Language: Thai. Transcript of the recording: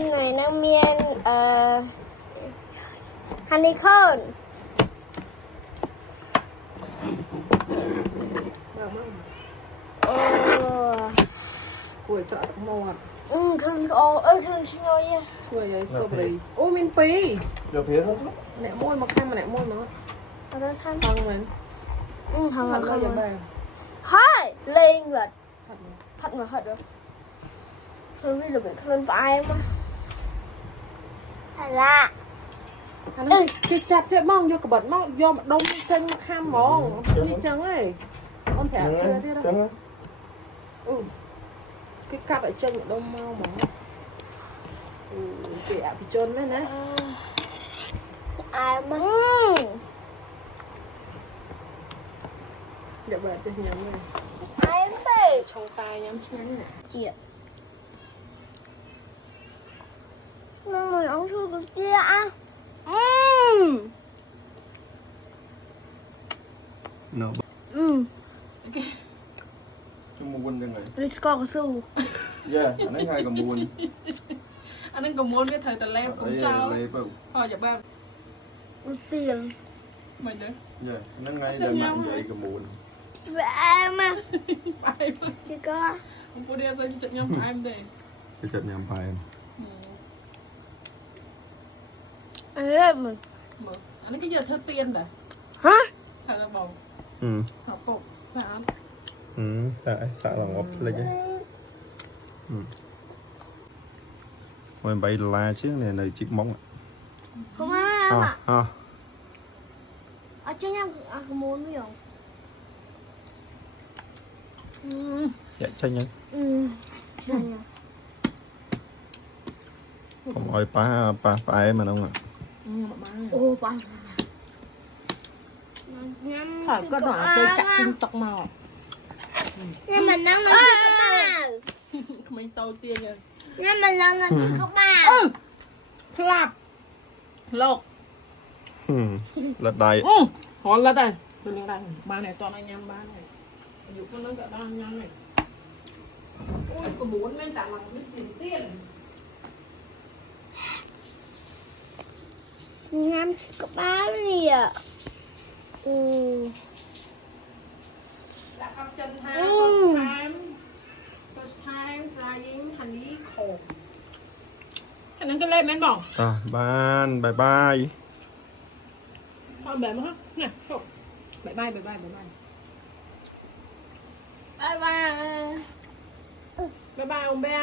ngày năng miên honeycomb โอ้ป่วยสะหมด คันโอ้คันชิโนย ช่วยยายสตรอเบอรี่โอ้มินปี Giờ phía hết. แหนมมวยมาข้ามมาแหนมมวยมา เอาได้ทัน ฟังเหมือน ทำ ผั อะ ด ไร เราอย่าแบ่ง ให้เล่งแบบ ผัดเนี่ย ผัดมาผัดด้วยคันไม่รู้เป็นคันไฟมั้ยอะไร อันนั้นคือจับเจ็บมองโยกระบดมองโยมดมจังมาข้ามมองนี่จังไงอ้อนแผลเชื่อที่เรา Chẳng á. cái cặp ở chân ở đông mau mà kệ bị trơn đấy nè อายมั้ง để bà cho nhắm này อายเตะ trong tay nhắm chén nè เจี๊ยบมันเหมือนองชูกับเจี๊ยบอ่ะ No. จะมูนยังไง ริสกอกสู้ อันนั้นไงกับมูน anh đang còn muốn cái thời tờ lem cũng trao เลยเปล่า thôi dạ ba มันเตียง mày nữa อันนั้นไงจะมันใหญ่กับมูน แหวมา phải mà จิก็ không có đeo tôi chụp nhau phải em đây จะจัดยำพาย เอ้ยมึง mở anh cái giờ thơ tiên rồi ฮะ thằng là bầu อืม học cục phải không แต่สะหลังออฟเลยจ้ะมันใบลาchứ này này chiếc móng เขามาอ่ะ เอาเจ้ายังเอาขโมยไม่ยอม dạ chắc nhá ใช่ไง còn ôi pa em mà không ạ mà má โอ้ปัง phải có đỏ tôi chặt chân tóc màu นี่มันนั่งมันชิคบ้า mình tàu tiên rồi นี่มันนั่งมันชิคบ้า พลับโลก lật đầy หอนแล้วแต่ตัวนี้ได้บ้านไหนตอนนั้นยำบ้านไหนอยู่คนนั้นก็ได้ยำไหนโอ้ยก็บุญแม่งแต่หลังไม่ตื่นเต้น น้ำชิคบ้าเลยอ่ะอือ แล้วกับจันทา first time flying honey comb อันนั้นก็เล่นแม่นบอก ban bye bye พอแบบมั้งเนี่ยจบบายบายบายบายบายบาย บ๊ายบาย บายบายองเบีย